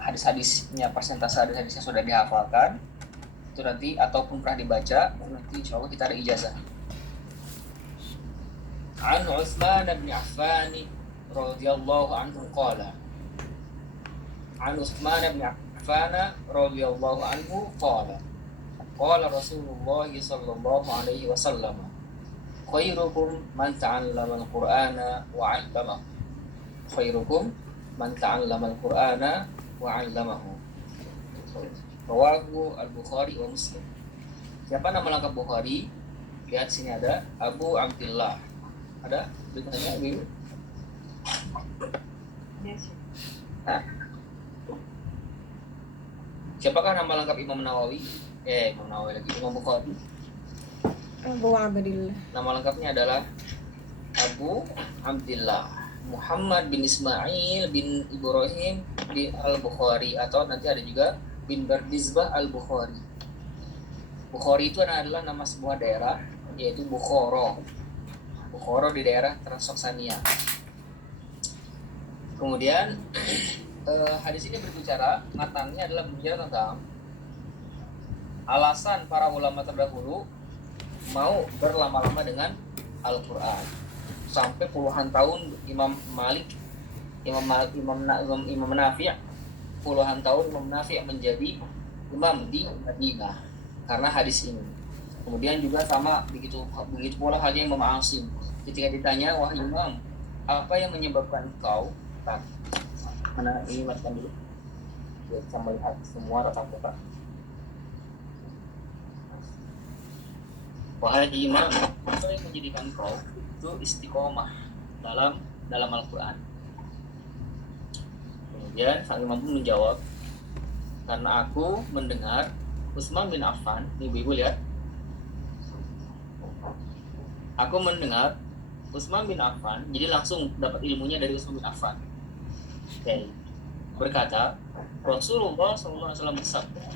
hadis-hadisnya, persentase hadis-hadisnya sudah dihafalkan, itu nanti ataupun pernah dibaca, nanti insya Allah kita ada ijazah. An Utsman bin Affan radhiyallahu anhu qala. An Utsman bin Affan radhiyallahu anhu qala. Qala Rasulullah sallallahu alaihi wasallam, khairukum man ta'allama al-Qur'ana wa 'allamahu. Khairukum man ta'allama al-Qur'ana wa 'allamahu. Rawahu al-Bukhari wa Muslim. Siapa nama lengkap Bukhari? Lihat sini ada Abu Abdullah. Ada tulisannya Ibu? Nah. Siapakah nama lengkap Imam Nawawi? Imam Nawawi lagi, Imam Bukhari. Abu Abdillah. Nama lengkapnya adalah Abu Abdillah Muhammad bin Ismail bin Ibrahim bin Al-Bukhari, atau nanti ada juga bin Bardizbah Al-Bukhari. Bukhari itu adalah nama sebuah daerah, yaitu Bukhara. Bukhara di daerah Transoksania. Kemudian hadis ini berbicara, matanya adalah berbicara tentang alasan para ulama terdahulu mau berlama-lama dengan Al-Quran. Sampai puluhan tahun Imam Malik, Imam Nafi', puluhan tahun Imam Nafi' menjadi imam di Madinah karena hadis ini. Kemudian juga sama begitu pula halnya Imam Asim. Ketika ditanya, wahai Imam, apa yang menyebabkan engkau? Mana ini matikan dulu, biar bisa melihat semua retak muka. Wahai Imam, apa yang menjadikan engkau itu istiqomah dalam Al-Quran? Kemudian sang imam pun menjawab, karena aku mendengar Utsman bin Affan, ibu-ibu lihat, aku mendengar Utsman bin Affan, jadi langsung dapat ilmunya dari Utsman bin Affan. Okay. Berkata, Rasulullah SAW bersabda,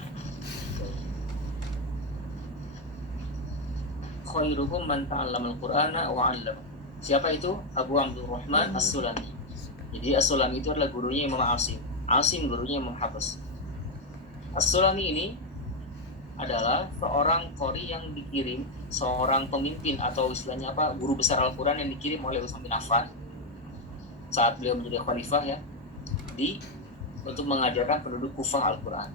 khairukum man ta'allama al-Qur'ana wa 'allama. Siapa itu? Abu Abdurrahman As-Sulami. Jadi As-Sulami itu adalah gurunya Imam Asim. Asim gurunya Imam Hafiz. As-Sulami ini adalah seorang qori yang dikirim, seorang pemimpin atau istilahnya apa, guru besar Al-Quran yang dikirim oleh Utsman bin Affan saat beliau menjadi khalifah ya, untuk mengajarkan penduduk Kufah Al-Quran.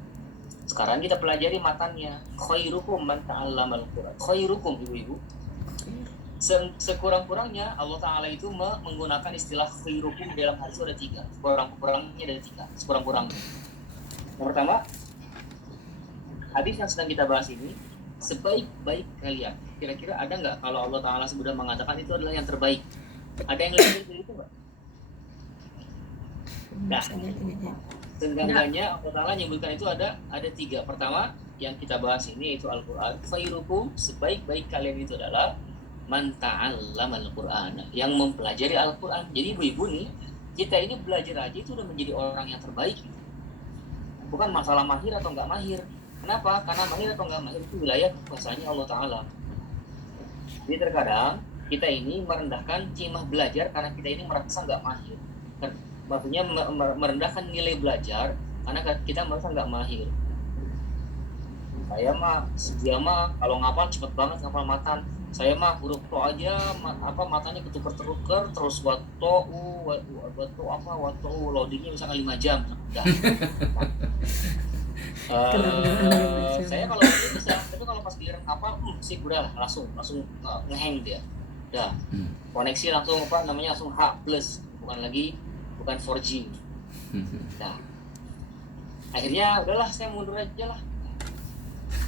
Sekarang kita pelajari matanya. Khairukum man ta'allama al-Quran. Khairukum, ibu-ibu. Sekurang-kurangnya Allah Ta'ala itu menggunakan istilah khairukum dalam hadis ada 3. Sekurang-kurangnya ada 3. Sekurang-kurangnya. Yang pertama, hadis yang sedang kita bahas ini, sebaik-baik kalian. Kira-kira ada nggak kalau Allah Ta'ala sudah mengatakan itu adalah yang terbaik? Ada yang lebih dari itu nggak? Nah, seenggaknya Allah Ta'ala menyebutkan itu ada 3. Pertama, yang kita bahas ini itu Al-Quran. Khairukum, sebaik-baik kalian itu adalah man ta'allama al-Quran, yang mempelajari Al-Quran. Jadi ibu-ibu nih, kita ini belajar aja itu udah menjadi orang yang terbaik. Bukan masalah mahir atau nggak mahir. Kenapa? Karena mahir atau nggak mahir itu wilayah kuasanya Allah Ta'ala. Jadi terkadang kita ini merendahkan cimah belajar karena kita ini merasa nggak mahir. Maksudnya merendahkan nilai belajar karena kita merasa nggak mahir. Saya mah kalau ngapal cepet banget ngapal matan. Saya mah huruf to aja matanya ketuker-tuker terus wato loadingnya misalkan 5 jam. Saya kalau bisa, tapi kalau pas giliran kapal sih udah langsung ngehang dia. Udah. Koneksi langsung langsung H+, bukan 4G. Nah, akhirnya udahlah saya mundur aja lah.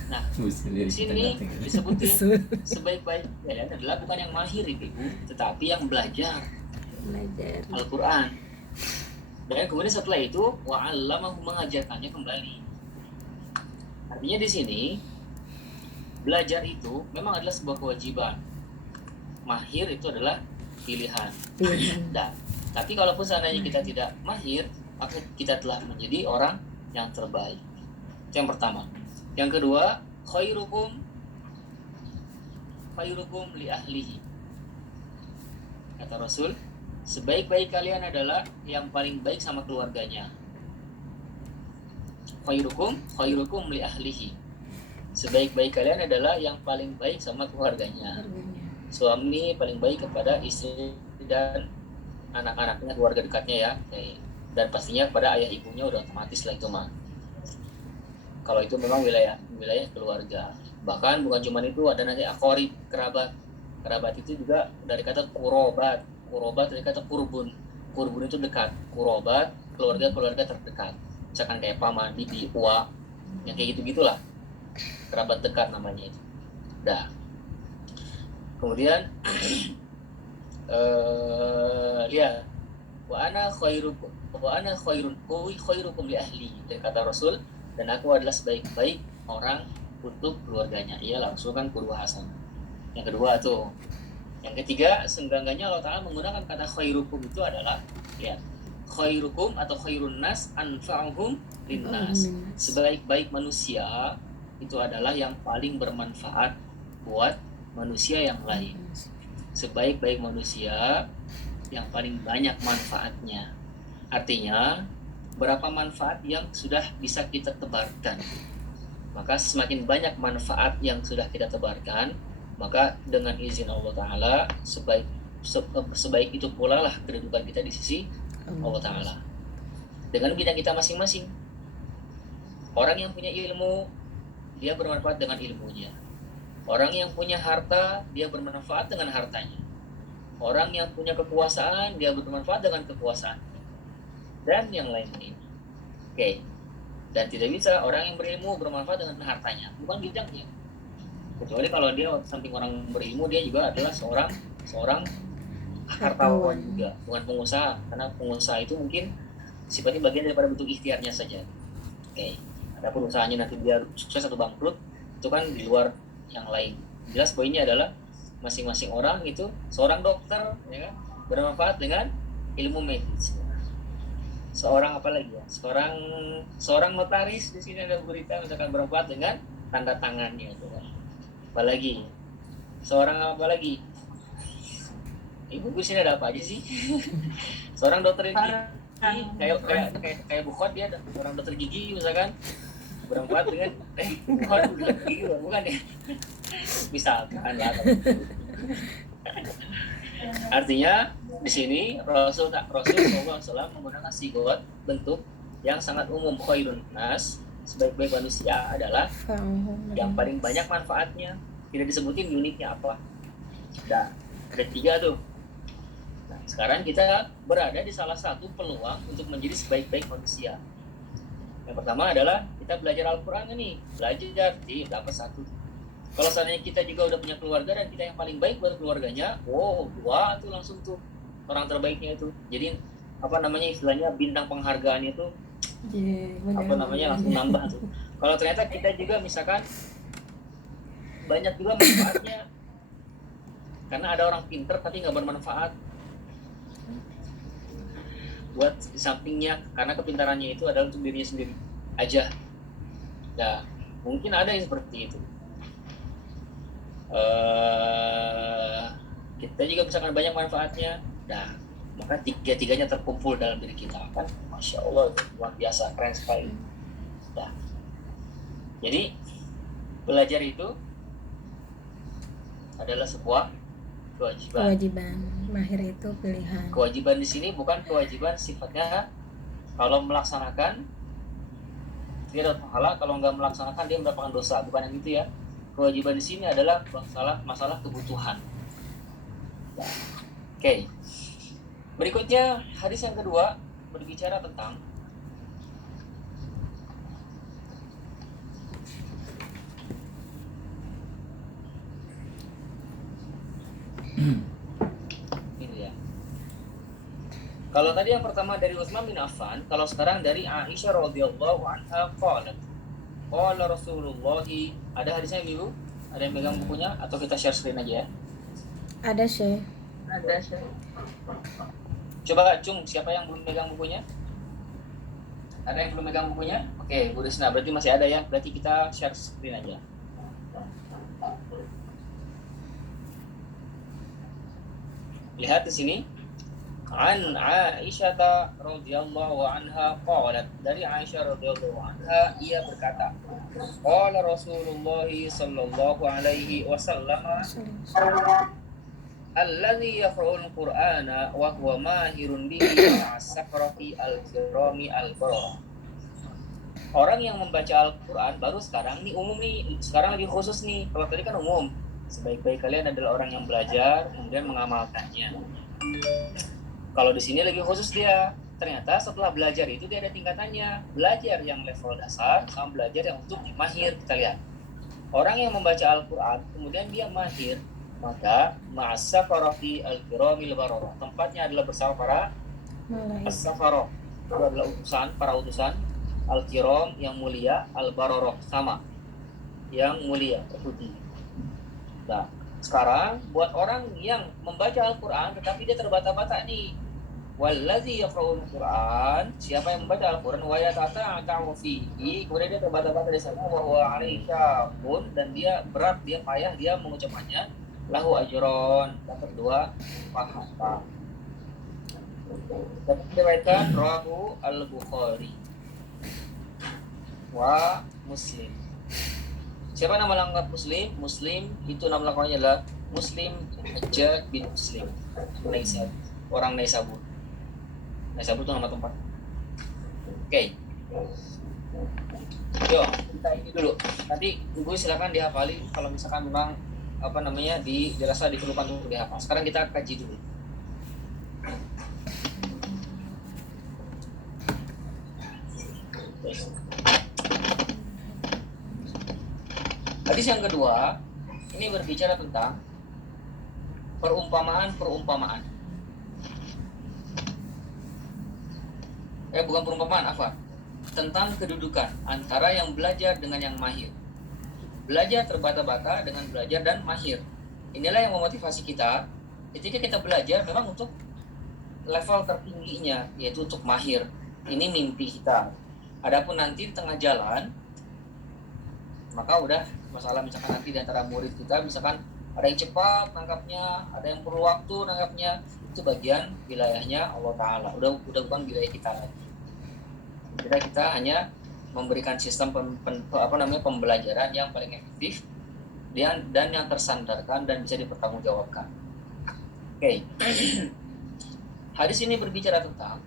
Nah, di sini disebutin sebaik-baik kalian adalah bukan yang mahir ibu, tetapi yang belajar Al-Quran. Dan kemudian setelah itu wa'allamahu, mengajarkannya kembali. Artinya di sini belajar itu memang adalah sebuah kewajiban. Mahir itu adalah pilihan. Nah, tapi kalaupun seandainya kita tidak mahir, maka kita telah menjadi orang yang terbaik. Itu yang pertama. Yang kedua, khairukum li ahlihi. Kata Rasul, sebaik-baik kalian adalah yang paling baik sama keluarganya. khairukum li ahlihi. Sebaik-baik kalian adalah yang paling baik sama keluarganya. Suami paling baik kepada istri dan anak-anaknya, keluarga dekatnya ya. Dan pastinya kepada ayah ibunya udah otomatis lah itu mah. Kalau itu memang wilayah keluarga. Bahkan bukan cuma itu, ada nanti aqarib, kerabat. Kerabat itu juga dari kata kurobat. Kurobat dari kata kurbun. Kurbun itu dekat. Kurobat, keluarga terdekat. Misalkan kayak paman, bibi, uwa, yang kayak gitu-gitulah. Kerabat dekat namanya itu. Dah. Kemudian lihat, wa ana khairukum li ahli, dari kata Rasul, dan aku adalah sebaik-baik orang untuk keluarganya. Ia langsung kan qudwah hasan. Yang kedua tuh. Yang ketiga, seenggaknya Allah Ta'ala menggunakan kata khairukum itu adalah ya, khairukum atau khairun nas anfa'uhum linnas. Sebaik-baik manusia itu adalah yang paling bermanfaat buat manusia yang lain. Sebaik-baik manusia yang paling banyak manfaatnya. Artinya, berapa manfaat yang sudah bisa kita tebarkan. Maka semakin banyak manfaat yang sudah kita tebarkan, maka dengan izin Allah Ta'ala, sebaik itu pula lah kedudukan kita di sisi Allah Ta'ala. Dengan bidang kita masing-masing. Orang yang punya ilmu, dia bermanfaat dengan ilmunya. Orang yang punya harta, dia bermanfaat dengan hartanya. Orang yang punya kekuasaan, dia bermanfaat dengan kekuasaan. Dan yang lain-lain. Oke. Dan tidak bisa orang yang berilmu bermanfaat dengan hartanya, bukan bidangnya. Kecuali kalau dia samping orang berilmu, dia juga adalah seorang hartawan juga, bukan pengusaha. Karena pengusaha itu mungkin sifatnya bagian daripada bentuk ikhtiarnya saja. Oke. Ada usahanya nanti dia sukses atau bangkrut, itu kan di luar yang lain. Jelas poinnya adalah masing-masing orang itu, seorang dokter ya kan, bermanfaat dengan ilmu medis. Seorang apa lagi ya? Seorang notaris, di sini ada berita misalkan bermanfaat dengan tanda tangannya itu kan. Apalagi seorang apa lagi? Ibu di sini ada apa aja sih? Seorang dokter gigi, kayak Bukhot, dia seorang dokter gigi misalkan bermanfaat dengan bukan ya, misalkan lah. Artinya di sini Rasul SAW menggunakan sigot bentuk yang sangat umum. Khairun nas, sebaik-baik manusia adalah yang paling banyak manfaatnya. Tidak disebutin unitnya apa. Nah, ada 3 tuh. Nah, sekarang kita berada di salah satu peluang untuk menjadi sebaik-baik manusia. Yang pertama adalah kita belajar Al-Quran nih, belajar di dapat 1. Kalau seandainya kita juga udah punya keluarga dan kita yang paling baik buat keluarganya, 2 tuh langsung tuh orang terbaiknya itu. Jadi apa namanya istilahnya bintang penghargaannya itu langsung nambah tuh. Kalau ternyata kita juga misalkan banyak juga manfaatnya, karena ada orang pinter tapi nggak bermanfaat buat sampingnya, karena kepintarannya itu adalah untuk dirinya sendiri aja. Nah, mungkin ada yang seperti itu. Kita juga misalkan banyak manfaatnya. Nah, maka 3-tiganya terkumpul dalam diri kita kan, masya Allah, luar biasa, keren sekali. Nah, jadi belajar itu adalah sebuah kewajiban. Mahir itu pilihan. Kewajiban di sini bukan kewajiban sifatnya kalau melaksanakan dia dapat pahala, kalau nggak melaksanakan dia mendapatkan dosa, bukan yang itu ya. Kewajiban di sini adalah masalah kebutuhan. Nah, oke. Berikutnya hadis yang kedua berbicara tentang ini ya. Kalau tadi yang pertama dari Utsman bin Affan, kalau sekarang dari Aisyah radhiyallahu anha qalat, qala Rasulullah, ada hadisnya Ibu? Ada yang megang bukunya atau kita share screen aja ya? Ada sih. Coba Cung, siapa yang belum megang bukunya? Ada yang belum megang bukunya? Oke, Bu Desna, berarti masih ada ya. Berarti kita share screen aja. Lihat di sini. An Aisyah radhiyallahu anha qalat, dari Aisyah radhiyallahu anha ia berkata, qala Rasulullah sallallahu alaihi wasallam, alladzi yaqra'ul qur'ana wa huwa mahirun bihi ma'as-sakrati al-kirami al-bararah. Orang yang membaca Al-Quran baru sekarang nih umum nih, sekarang lagi khusus nih. Kalau tadi kan umum, sebaik-baik kalian adalah orang yang belajar kemudian mengamalkannya. Kalau di sini lagi khusus dia, ternyata setelah belajar itu dia ada tingkatannya. Belajar yang level dasar sama belajar yang untuk mahir. Kita lihat, orang yang membaca Al-Quran kemudian dia mahir, maka ma'as-safarati al-kiramil bararah, tempatnya adalah bersama para as-safarah, itu adalah utusan, para utusan al-kiram yang mulia, al-bararah sama yang mulia, terpuji. Nah, sekarang buat orang yang membaca Al-Quran tetapi dia terbata-bata nih, wallazi yaqra'ul Quran, siapa yang membaca Al-Quran wa yatata'u fihi, kemudian dia terbata-bata di sana, wa huwa 'alaihi syaqun, dan dia berat, dia payah dia mengucapkannya, lahu ajron, dapat 2 pahala. Dapat diriwayatkan rawahu al-Bukhari wa Muslim. Siapa nama lengkap Muslim? Muslim itu nama lengkapnya adalah Muslim Hajjaj bin Muslim, orang Naisabur. Naisabur itu nama tempat. Oke. Yo, kita ini dulu. Nanti Ibu silakan dihafali kalau misalkan memang dirasa diperlukan untuk dihafal. Sekarang kita kaji dulu. Hadis yang kedua ini berbicara tentang perumpamaan. Bukan perumpamaan, apa? Tentang kedudukan antara yang belajar dengan yang mahir. Belajar terbata-bata dengan belajar dan mahir. Inilah yang memotivasi kita ketika kita belajar memang untuk level tertingginya, yaitu untuk mahir. Ini mimpi kita. Adapun nanti di tengah jalan, maka udah masalah misalkan nanti di antara murid kita, misalkan ada yang cepat nangkapnya, ada yang perlu waktu nangkapnya, itu bagian wilayahnya Allah Ta'ala, udah bukan wilayah kita lagi. Kita hanya memberikan sistem pembelajaran yang paling efektif dan yang tersandarkan dan bisa dipertanggungjawabkan. Oke. Hadis ini berbicara tentang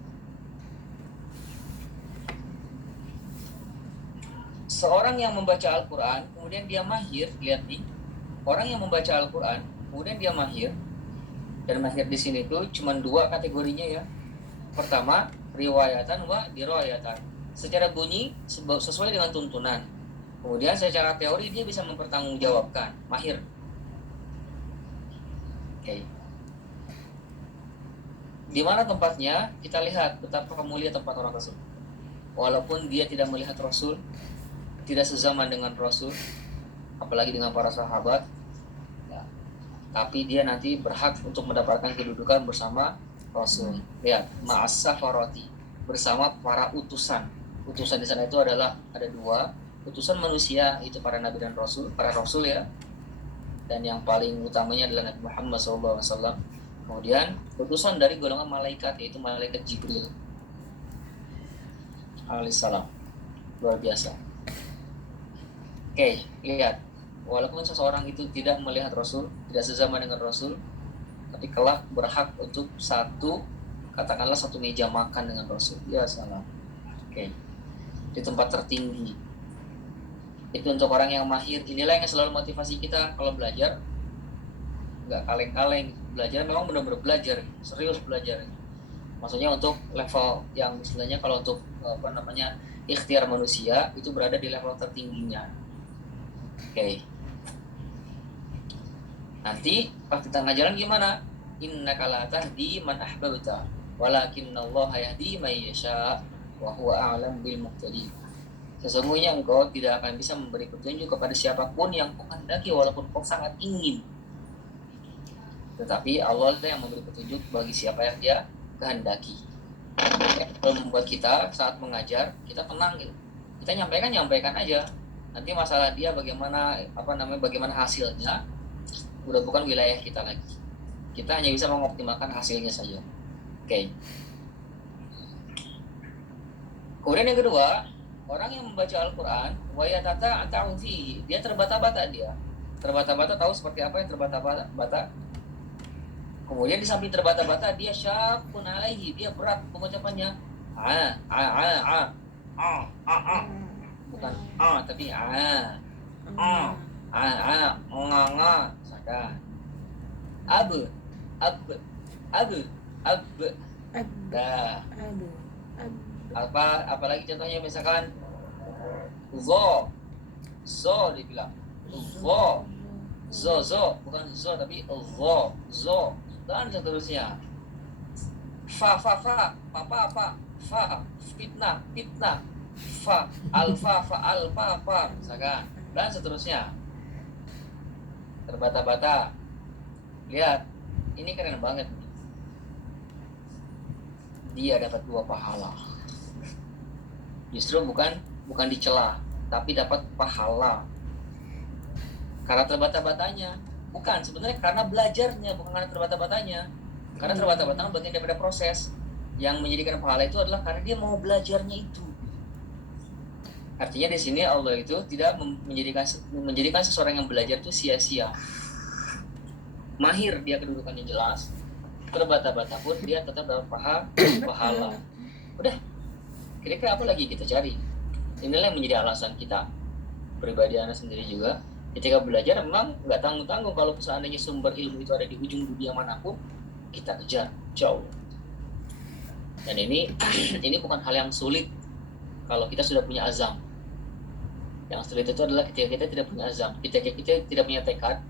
seorang yang membaca Al-Quran, kemudian dia mahir. Lihat nih, orang yang membaca Al-Quran, kemudian dia mahir. Dan mahir di sini tuh cuma 2 kategorinya ya. Pertama, riwayatan wa dirayatan. Secara bunyi sesuai dengan tuntunan. Kemudian secara teori dia bisa mempertanggungjawabkan, mahir. Oke. Di mana tempatnya? Kita lihat betapa mulia tempat orang tersebut. Walaupun dia tidak melihat Rasul, tidak sezaman dengan Rasul, apalagi dengan para sahabat, ya, tapi dia nanti berhak untuk mendapatkan kedudukan bersama Rasul. Lihat, ma'as-safarati, bersama para utusan. Utusan di sana itu adalah ada 2, utusan manusia itu para nabi dan rasul, para rasul ya, dan yang paling utamanya adalah Nabi Muhammad SAW. Kemudian utusan dari golongan malaikat, yaitu malaikat Jibril alaihissalam. Luar biasa. Oke, lihat, walaupun seseorang itu tidak melihat Rasul, tidak sezaman dengan Rasul, tapi kelak berhak untuk katakanlah satu meja makan dengan Rasul. Ya salam. Oke. Di tempat tertinggi. Itu untuk orang yang mahir. Inilah yang selalu motivasi kita kalau belajar. Nggak kaleng-kaleng. Belajar memang benar-benar belajar, serius belajar. Maksudnya untuk level yang istilahnya kalau untuk ikhtiar manusia itu berada di level tertingginya. Oke. Nanti pas di tengah jalan gimana? Innaka la tahdi man ahbabta, walakinallaha yahdi may yasha, wa huwa a'lam bil muhtadin. Sesungguhnya engkau tidak akan bisa memberi petunjuk kepada siapapun yang kau kehendaki walaupun kau sangat ingin. Tetapi Allah yang memberi petunjuk bagi siapa yang dia kehendaki. Itu membuat kita saat mengajar kita tenang gitu. Kita nyampaikan aja. Nanti masalah dia bagaimana hasilnya udah bukan wilayah kita lagi. Kita hanya bisa mengoptimalkan hasilnya saja. Oke. Kemudian yang kedua, orang yang membaca Al-Quran, wayatata atau dia terbata-bata dia. Terbata-bata, tahu seperti apa yang terbata-bata? Kemudian di samping terbata-bata dia syakun alaihi, dia berat pengucapannya. Bukan tapi sadar. Abu. Dah. Apalagi contohnya misalkan zo dibilang zo bukan zo tapi zo dan seterusnya. Fa fitnah fa alfa misalkan dan seterusnya. Terbata-bata. Lihat, ini keren banget. Dia dapat 2 pahala. Justru bukan dicela, tapi dapat pahala. Karena terbata-batanya. Bukan, sebenarnya karena belajarnya, bukan karena terbata-batanya. Karena terbata-bata bagian daripada proses. Yang menjadikan pahala itu adalah karena dia mau belajarnya itu. Artinya di sini Allah itu tidak menjadikan seseorang yang belajar itu sia-sia. Mahir dia kedudukannya jelas, terbata-bata pun dia tetap dapat pahala. Udah, kira-kira apa lagi kita cari? Inilah yang menjadi alasan kita pribadi Anda sendiri juga. Ketika belajar memang nggak tanggung-tanggung kalau seandainya sumber ilmu itu ada di ujung dunia manapun, kita kejar jauh. Dan ini bukan hal yang sulit kalau kita sudah punya azam. Yang sulit itu adalah ketika kita tidak punya azam, ketika kita tidak punya tekad,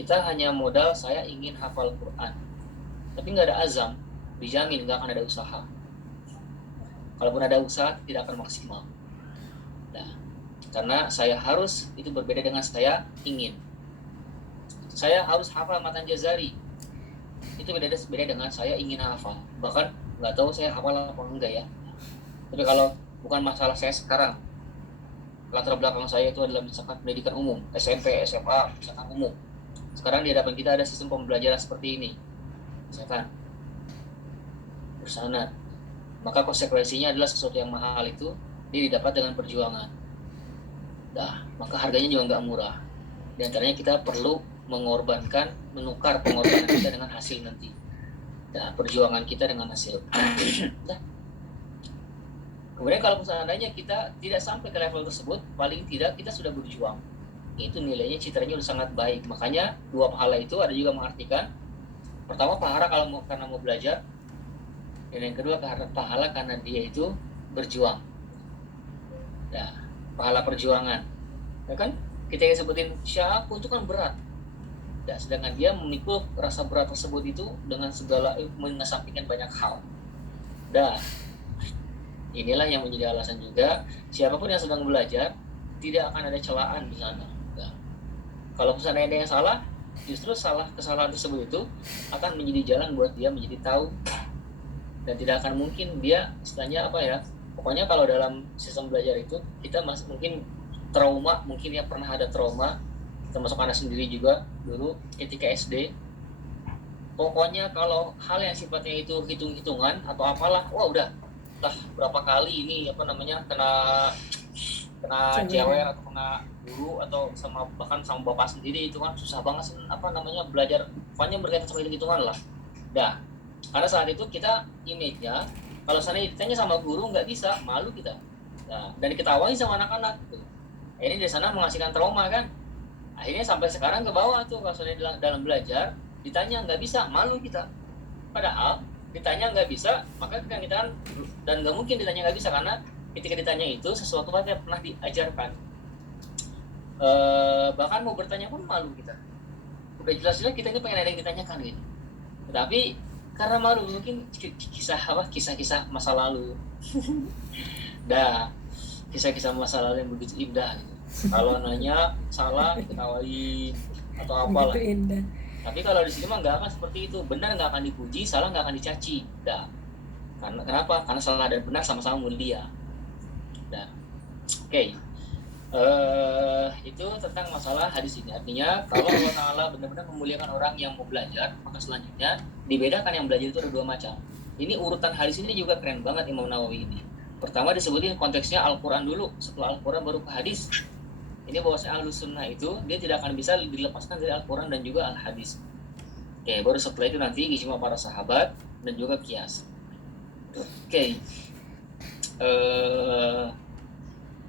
kita hanya modal saya ingin hafal Quran, tapi nggak ada azam, dijamin nggak akan ada usaha. Kalaupun ada usaha, tidak akan maksimal. Nah, karena saya harus itu berbeda dengan saya ingin. Saya harus hafal Matan Jazari, itu beda dengan saya ingin hafal. Bahkan nggak tahu saya hafal apa enggak ya. Tapi kalau bukan masalah saya sekarang, latar belakang saya itu adalah misalkan pendidikan umum, SMP, SMA, misalkan umum. Sekarang di hadapan kita ada sistem pembelajaran seperti ini, misalkan bersanad. Maka konsekuensinya adalah sesuatu yang mahal itu dia didapat dengan perjuangan. Nah, maka harganya juga nggak murah. Di antaranya kita perlu menukar pengorbanan kita dengan hasil nanti. Nah, perjuangan kita dengan hasil. Nah. Kemudian kalau seandainya kita tidak sampai ke level tersebut, paling tidak kita sudah berjuang. Itu nilainya, citranya udah sangat baik. Makanya 2 pahala itu ada juga mengartikan, pertama pahala karena mau belajar, dan yang kedua pahala karena dia itu berjuang. Nah, pahala perjuangan. Ya kan? Kita yang sebutin syaku itu kan berat. Nah, sedangkan dia memikul rasa berat tersebut itu dengan segala mengesampingkan banyak hal. Nah, inilah yang menjadi alasan juga siapapun yang sedang belajar tidak akan ada celaan di sana. Nah, kalau misalnya ada yang salah, justru kesalahan tersebut itu akan menjadi jalan buat dia menjadi tahu, dan tidak akan mungkin dia istilahnya apa ya. Pokoknya kalau dalam sistem belajar itu kita masih mungkin trauma, mungkin ya pernah ada trauma, termasuk Anda sendiri juga dulu ketika SD. Pokoknya kalau hal yang sifatnya itu hitung-hitungan atau apalah, wah udah berapa kali ini kena cewek atau kena guru atau bahkan sama bapak sendiri, itu kan susah banget sih belajar, pokoknya berkaitan sama hitung-hitungan lah. Nah, karena saat itu kita image-nya kalau sana ditanya sama guru nggak bisa, malu kita. Nah, dan diketawain sama anak-anak gitu. Ini dari sana menghasilkan trauma kan. Akhirnya sampai sekarang ke bawah tuh, kalau dalam belajar ditanya nggak bisa, malu kita. Padahal ditanya nggak bisa, maka kan kita dan nggak mungkin ditanya nggak bisa, karena ketika ditanya itu sesuatu yang pernah diajarkan. Bahkan mau bertanya pun malu kita. Udah jelas-jelas kita ini pengen ada yang ditanyakan gitu. Tetapi karena malu, mungkin kisah-kisah masa lalu. Dah, kisah-kisah masa lalu yang begitu indah gitu. Kalau nanya salah diketawain atau apalah. Tapi kalau di sini mah nggak akan seperti itu. Benar nggak akan dipuji, salah nggak akan dicaci. Dah. Kenapa? Karena salah dan benar sama-sama mulia. Dah. Oke. Itu tentang masalah hadis ini. Artinya kalau Allah Ta'ala benar-benar memuliakan orang yang mau belajar, maka selanjutnya dibedakan yang belajar itu ada 2 macam. Ini urutan hadis ini juga keren banget Imam Nawawi ini. Pertama disebutin konteksnya Al-Quran dulu, setelah Al-Quran baru ke hadis. Ini bahwasanya Ahlus Sunnah itu dia tidak akan bisa dilepaskan dari Al-Quran dan juga Al-Hadis. Oke, baru setelah itu nanti ijma para sahabat dan juga qiyas. Oke.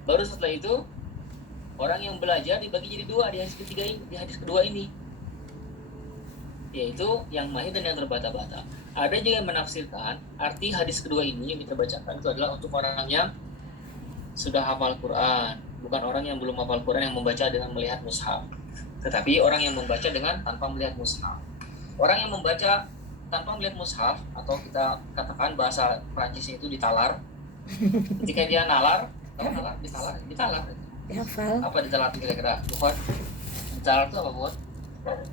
Baru setelah itu orang yang belajar dibagi jadi dua di hadis ketiga ini, di hadis kedua ini, yaitu yang mahir dan yang terbata-bata. Ada juga yang menafsirkan arti hadis kedua ini yang kita bacakan itu adalah untuk orang yang sudah hafal Quran, bukan orang yang belum hafal Quran yang membaca dengan melihat mushaf, tetapi orang yang membaca dengan tanpa melihat mushaf. Orang yang membaca tanpa melihat mushaf, atau kita katakan bahasa Prancisnya itu ditalar. Ketika dia nalar, tahu nalar? Ditalar. Dihafal. Apa ditalar itu kira-kira? Bukan. Ditalar itu apa, buat?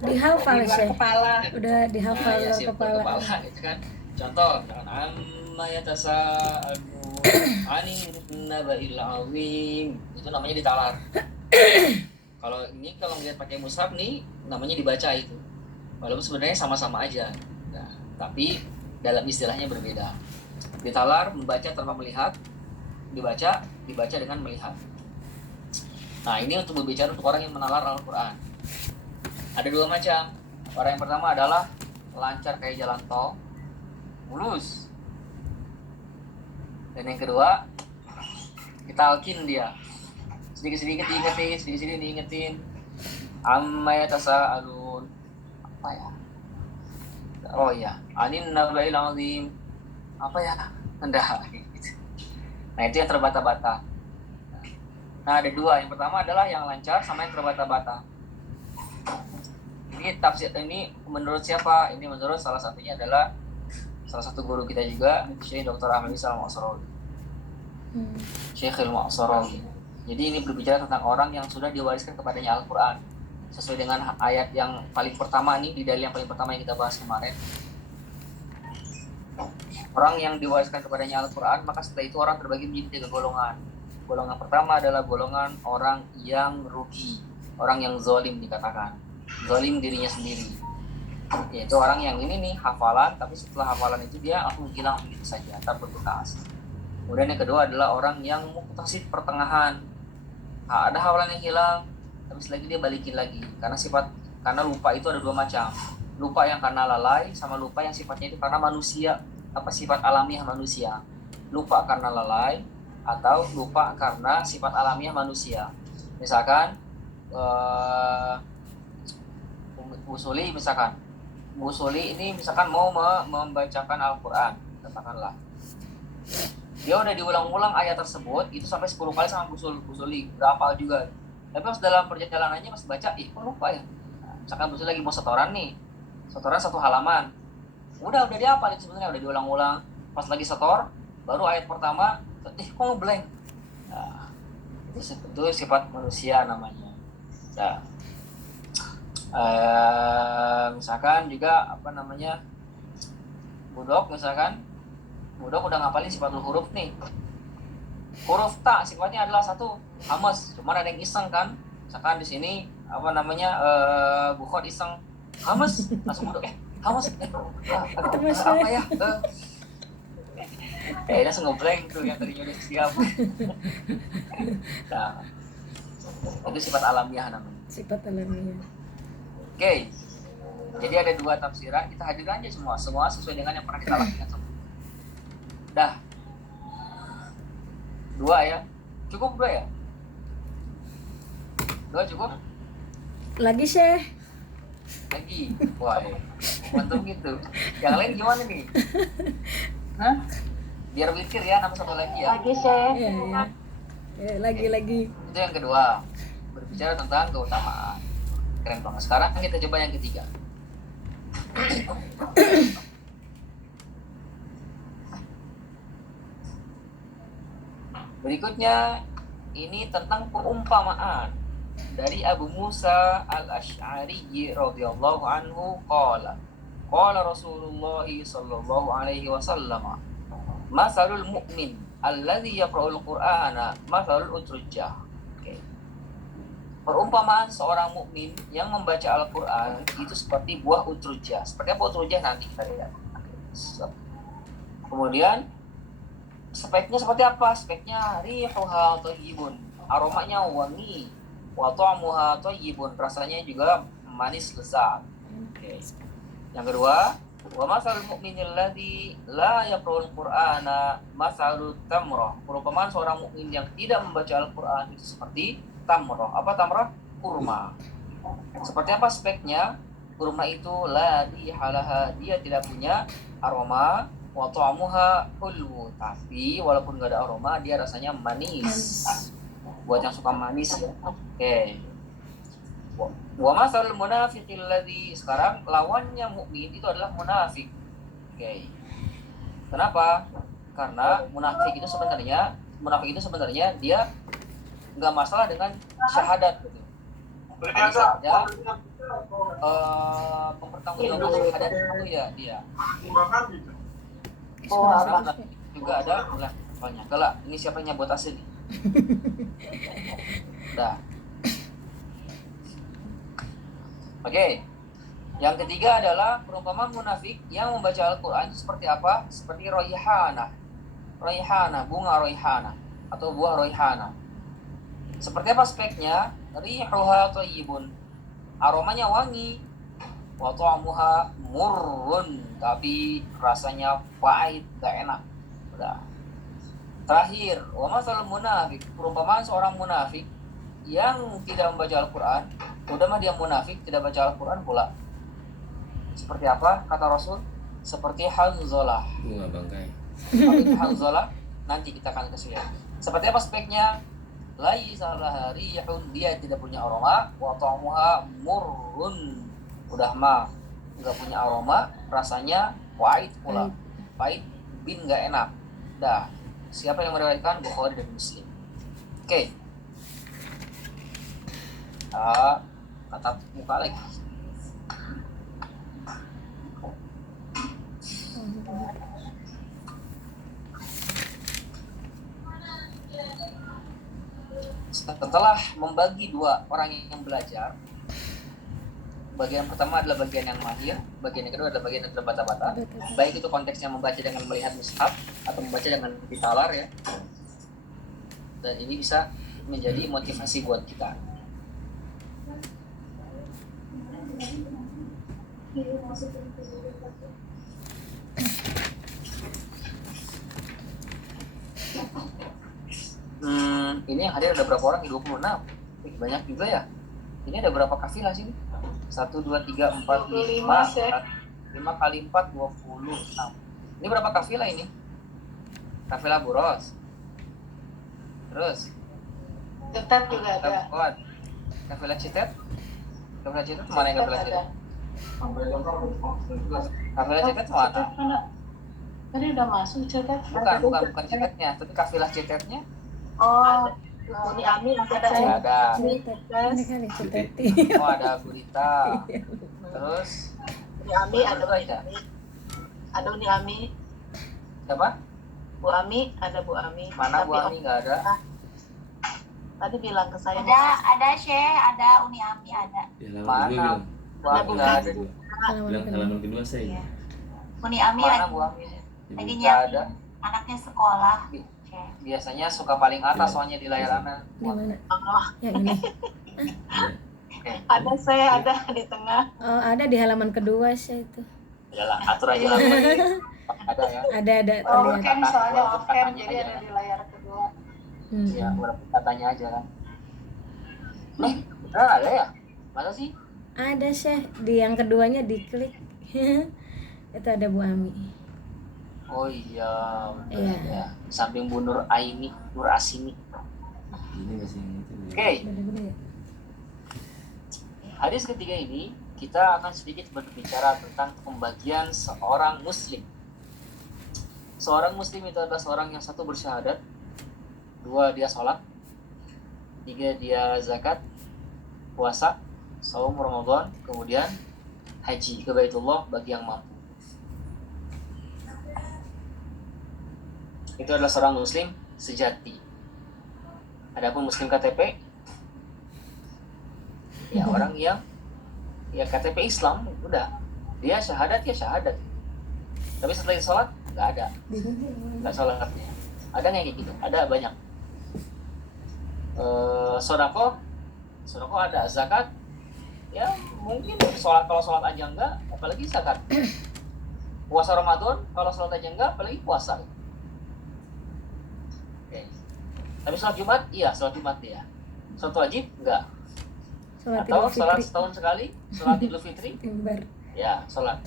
Dihafal Di luar Syekh. kepala. Udah dihafal ya, luar kepala. gitu kan. Contoh, amma yatasaalu anin naba'il azim. Itu namanya ditalar. Kalau ngelihat pakai mushaf nih namanya dibaca itu. Walaupun sebenarnya sama-sama aja. Nah, tapi dalam istilahnya berbeda. Ditalar membaca tanpa melihat, dibaca dengan melihat. Nah, ini untuk berbicara untuk orang yang menalar Al-Qur'an. Ada dua macam. Orang yang pertama adalah lancar kayak jalan tol, mulus. Dan yang kedua, ditalkin dia. Sedikit-sedikit diingetin, sedikit-sedikit diingetin. Amma yatasaalun. Apa ya? Oh iya, anin naba'il azim. Apa ya? Hendak gitu. Nah, itu yang terbata-bata. Nah, ada dua. Yang pertama adalah yang lancar sama yang terbata-bata. Ini tafsir ini menurut siapa? Ini menurut salah satunya adalah salah satu guru kita juga, Syekh Dr. Ahmad Al-Ma'sarawi. Syekh Al-Ma'sarawi. Jadi ini berbicara tentang orang yang sudah diwariskan kepadanya Al-Qur'an. Sesuai dengan ayat yang paling pertama nih, di dalil yang paling pertama yang kita bahas kemarin. Orang yang diwariskan kepadanya Al-Qur'an, maka setelah itu orang terbagi menjadi 3 golongan. Golongan pertama adalah golongan orang yang rugi, orang yang zalim dikatakan. Zalim dirinya sendiri, yaitu orang yang ini nih hafalan, tapi setelah hafalan itu dia langsung hilang begitu saja, tak berbekas. Kemudian yang kedua adalah orang yang muktasid pertengahan. Ada hafalan yang hilang, tapi setelah itu dia balikin lagi, karena lupa itu ada dua macam. Lupa yang karena lalai, sama lupa yang sifatnya itu karena manusia, sifat alamiah manusia. Lupa karena lalai atau lupa karena sifat alamiah manusia. Misalkan Busuli ini misalkan mau membacakan Al-Quran, katakanlah. Dia udah diulang-ulang ayat tersebut, itu sampai 10 kali sama Busuli, udah hafal juga. Tapi pas dalam perjalanannya pas baca, kok lupa ya? Nah, misalkan Busuli lagi mau setoran nih, setoran 1 halaman. Udah dihafal itu sebenarnya, udah diulang-ulang. Pas lagi setor, baru ayat pertama, kok ngeblank. Nah, itu sifat manusia namanya. Nah, misalkan juga budok udah ngapalin sifatul huruf nih, huruf ta sifatnya adalah 1 hamas, cuman ada yang iseng kan, misalkan di sini Bukhari iseng hamas, langsung budok hamas apa ya langsung ngeblank tuh yang tadinya udah siap. Nah, itu sifat alamiah namanya. Sifat alamiah. Oke, jadi ada 2 tafsiran, kita hadirkan aja semua sesuai dengan yang pernah kita lakukan. Dah, 2 ya, cukup 2 ya? 2 cukup? Lagi Syekh. Lagi, wah mantap gitu. Yang lain gimana nih? Hah? Biar mikir ya, nama satu lagi ya. Lagi Syekh. Iya. Lagi. Itu yang kedua, berbicara tentang keutamaan. Keren banget. Sekarang kita coba yang ketiga. Berikutnya ini tentang perumpamaan dari Abu Musa Al-Asy'ari radhiyallahu anhu qala Rasulullah sallallahu alaihi wasallam masalul mu'min alladhi yaqra'ul qur'ana masalul utrujah. Perumpamaan seorang mukmin yang membaca Al-Qur'an itu seperti buah utrujah. Seperti apa utrujah nanti kita lihat. Kemudian speknya seperti apa? Speknya rihuha thayyibun, aromanya wangi, wa ta'muha thayyibun, rasanya juga manis lezat. Oke. Yang kedua, wa masalul mu'minil ladzi la yaqra'ul qur'ana masalut tamrah. Perumpamaan seorang mukmin yang tidak membaca Al-Qur'an itu seperti tamrah. Apa tamrah? Kurma. Seperti apa speknya? Kurma itu la halaha, dia tidak punya aroma, wa ta'muha hulwu, tapi walaupun gak ada aroma dia rasanya manis. Buat yang suka manis ya. Oke. Wa masalul munafiqil ladzi, sekarang lawannya mukmin itu adalah munafik. Oke. Kenapa? Karena munafik itu sebenarnya dia nggak masalah dengan syahadat gitu. Hanya saja mempertanggungjawabkan syahadat itu ya dia. Juga ada ulah banyak. Kelak ini siapa yang buat hasil nih? Dah. Oke. Yang ketiga adalah perumpamaan munafik yang membaca Al-Qur'an itu seperti apa? Seperti raihana. Raihana, bunga raihana atau buah raihana. Seperti apa speknya? Rihuha thayyibun, aromanya wangi, wa ta'muha murrun, tapi rasanya pahit, gak enak. Udah. Terakhir, wa masalul munafik, perumpamaan seorang munafik yang tidak membaca Al-Qur'an. Udah mah dia munafik, tidak baca Al-Qur'an pula. Seperti apa kata Rasul? Seperti Hanzalah. Bunga bangkai. Seperti Hanzalah, nanti kita akan kasih lihat. Seperti apa speknya? Laisa laha rihun, dia tidak punya aroma, wa ta'muha murrun, udah mah enggak punya aroma, rasanya pahit pula. Pahit bin enggak enak. Dah. Siapa yang meriwayatkan? Bukhari dan Muslim. Oke. Tatap muka lagi. Setelah membagi dua orang yang belajar, bagian pertama adalah bagian yang mahir, bagian yang kedua adalah bagian yang terbata-bata. Baik itu konteksnya membaca dengan melihat mushaf atau membaca dengan ditalar ya. Dan ini bisa menjadi motivasi buat kita. Ini yang hadir ada berapa orang? 26. Banyak juga ya. Ini ada berapa kafilah sih? 1, 2, 3, 4, 5 5 kali 4, 26. Ini berapa kafilah ini? Kafilah Buros. Terus Cetet juga ada. Kafilah Citet. Kafilah Citet mana yang kafilah Citet? Kafilah Citet mana? Tadi udah masuk cetet. Bukan Citetnya, tapi kafilah Citetnya. Oh, Uni Ami ada. Ada. Cetet. Oh, ada Gurita. Terus Uni Ami ada. Ada Uni Ami. siapa? Bu Ami ada Bu Ami. Mana Bu Ami nggak ada? Tadi bilang ke saya. Ada Syekh, ada Uni Ami ada. Di halaman Mana kedua Bu Ami nggak ada? bilang halaman kedua saya. Uni Ami Mana lagi, Bu Ami? lagi Nggak ada. nyiapin anaknya sekolah. Syekh. Biasanya suka paling atas soalnya di layar anak. Di mana? Oh, Yang ini. ada saya ada di tengah. Oh, ada di halaman kedua sih itu. Yalah, atur aja lah. Ada ya. Ada Oh, terlihat. kan soalnya Walaupun off cam katanya jadi aja ada kan. di layar kedua. Ya, walaupun katanya aja kan. Beneran ada ya? Masa sih? Ada sih di yang keduanya diklik. Itu ada Bu Ami. Oh iya, betul Iya. ya. Samping Bu Nur Aini, Nur Asini. Ini masih yang itu. Oke, Beda-beda ya. hadis ketiga ini kita akan sedikit berbicara tentang pembagian seorang muslim. Seorang muslim itu adalah seorang yang satu bersyahadat, dua dia sholat, tiga dia zakat, puasa, saum Ramadan, kemudian haji ke Baitullah bagi yang mampu. Itu adalah seorang muslim sejati. Adapun muslim KTP, ya orang yang ya KTP Islam udah dia syahadat ya syahadat. Tapi setelah sholat nggak ada, nggak sholatnya. Ada nggak kayak gitu? Ada banyak. Sodako ada, zakat ya mungkin sholat, kalau sholat aja enggak, apalagi zakat. Puasa Ramadan kalau sholat aja enggak, apalagi puasa. Oke. Tapi sholat Jumat, iya sholat Jumat ya. Sholat wajib enggak. Atau sholat setahun sekali, sholat Idul Fitri, ya sholat.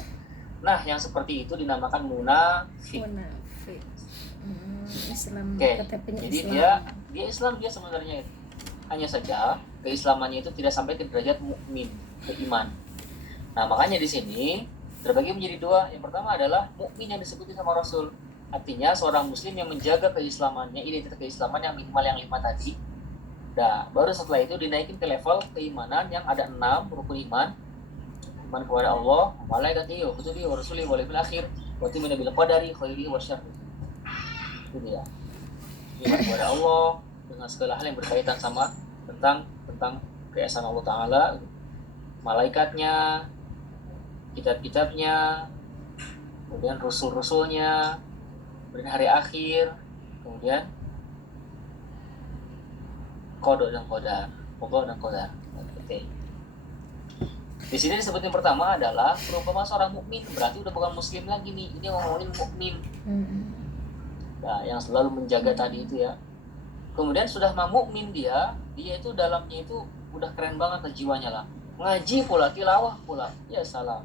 Nah yang seperti itu dinamakan munafik. Islam. Oke. KTP-nya Jadi Islam. dia Islam dia sebenarnya. Hanya saja keislamannya itu tidak sampai ke derajat mukmin, beriman. Nah, makanya di sini terbagi menjadi dua. Yang pertama adalah mukmin yang disebutin sama Rasul. Artinya seorang muslim yang menjaga keislamannya, identitas keislaman yang minimal yang 5 tadi. Nah, baru setelah itu dinaikin ke level keimanan yang ada 6 rukun iman. Iman kepada Allah, malaikatihi, wa kutubihi, wa rasulihi, wal yaumil akhir, wa tu'minu bil qadari khairihi wa syarrihi. Itu dia. Iman kepada Allah dengan segala hal yang berkaitan sama tentang keesaan Allah Ta'ala, malaikatnya, kitab-kitabnya, kemudian rasul-rasulnya, kemudian hari akhir, kemudian qada dan qadar. Oke. Di sini disebutin pertama adalah perumpamaan seorang mukmin, berarti udah bukan muslim lagi nih. Ini ngomongin mukmin. Nah, yang selalu menjaga tadi itu ya. Kemudian sudah mukmin dia itu dalamnya itu udah keren banget lah jiwanya lah. Ngaji pula, tilawah pula. Ya salam.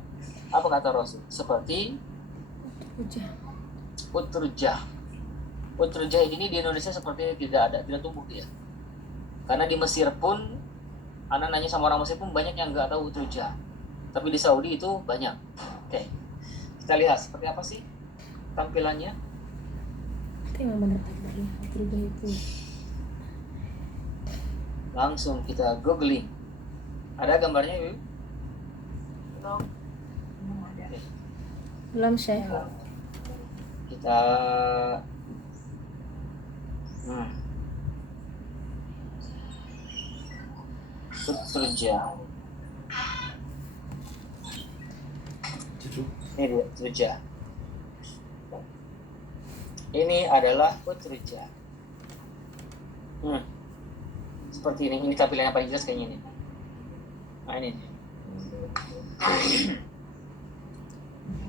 Apa kata Rasul? Seperti utrujah. Utrujah ini di Indonesia seperti tidak tumbuh dia. Karena di Mesir pun, anak nanya sama orang Mesir pun banyak yang nggak tahu utrujah. Tapi di Saudi itu banyak. Oke. Kita lihat seperti apa sih tampilannya. Itu yang benar tadi utrujah itu. Langsung kita googling. Ada gambarnya, Ibu? Belum, Syekh. Kita utrujah. Ini dia, utrujah. Ini adalah utrujah. Seperti ini tampilannya paling jelas kayaknya ini. Nah ini.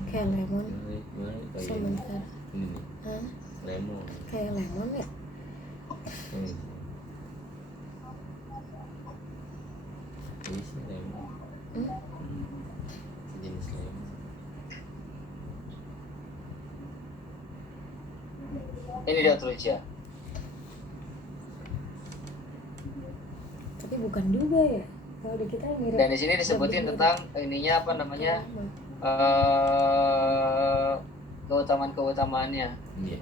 Kayak lemon. Sebentar. Sebentar. Ini nih. Hah? Lemon. Kayak lemon ya? Ini sih lemon. Sejenis lemon. Ini dia utrujah. Tapi bukan juga ya. Kalau di kita mirip. Dan di sini disebutin tentang ininya apa namanya? Keutamaan-keutamaannya. Iya.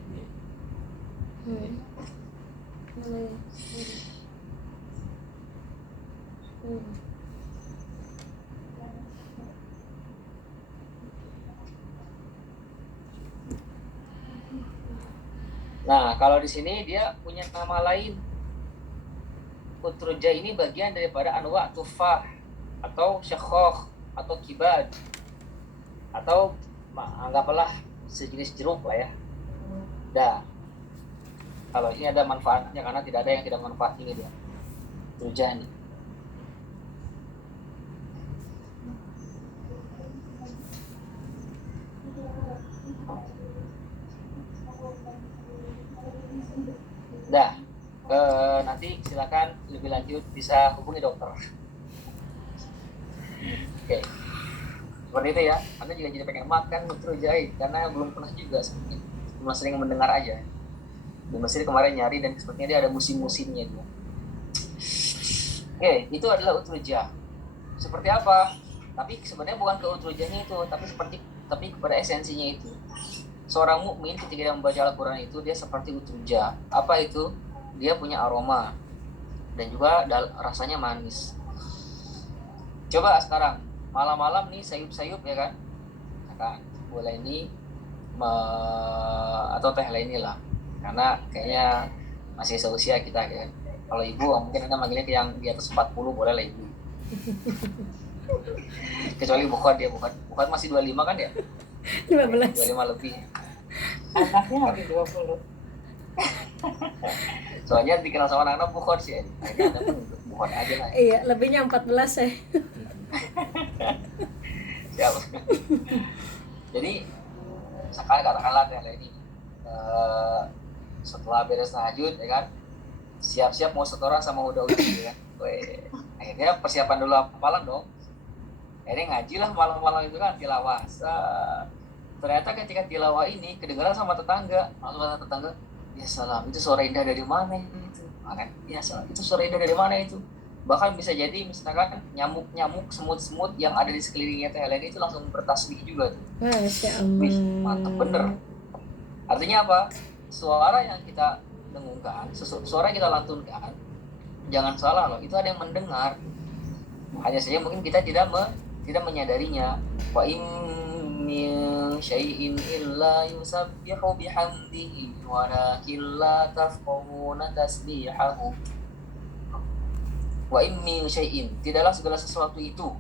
Nah, kalau di sini dia punya nama lain. Utrujah ini bagian daripada anwa tufah atau syakhokh atau kibad atau anggaplah sejenis jeruk lah ya. Dah. Kalau ini ada manfaatnya karena tidak ada yang tidak manfaat ini dia. Utrujah ini. Dah. Nanti silakan lebih lanjut bisa hubungi dokter. Oke. Seperti itu ya. Anda juga jadi pengen makan utrujah karena belum pernah juga sebenarnya. Cuma sering mendengar aja. Di Mesir kemarin nyari dan sepertinya dia ada musim-musimnya juga. Oke, itu adalah utrujah. Seperti apa? Tapi sebenarnya bukan ke utrujahnya itu, tapi kepada esensinya itu. Seorang mukmin ketika dia membaca Al-Qur'an itu dia seperti utrujah. Apa itu? Dia punya aroma dan juga rasanya manis. Coba sekarang malam-malam nih sayup-sayup ya kan? Boleh ini atau teh lainnya lah. Karena kayaknya masih seusia kita kan. Kalau ibu mungkin kita manggilnya yang di atas 40 boleh lah ibu. Kecuali bukan masih 25 kan ya? 15. 25 lebih. Anaknya hampir 20. Soalnya dikenal sama anak-anak bukan sih. Akhirnya ada pun bukan aja lah. Iya, lebihnya 14 ya. Siap. Jadi misalkan katakanlah ini setelah beres tahajud ya kan, siap-siap mau setoran sama udah ya kan. Akhirnya persiapan dulu hafalan dong. Akhirnya ngaji lah malam-malam itu kan tilawah. Ternyata ketika tilawah ini kedengaran sama tetangga, ya salam, itu suara indah dari mana itu? Ya salam, itu suara indah dari mana itu? Bahkan bisa jadi misalkan nyamuk, semut-semut yang ada di sekelilingnya Teh Helena itu langsung bertasbih juga tuh. Masya Allah. Wih, mantap bener. Artinya apa? Suara yang kita dengungkan, suara yang kita lantunkan, jangan salah loh, itu ada yang mendengar. Hanya saja mungkin kita tidak menyadarinya. Wa in min syai'in illa yusabbihu bihamdihi walakin la tafqahuna tasbihahu. Wa in min syai'in, tidaklah segala sesuatu itu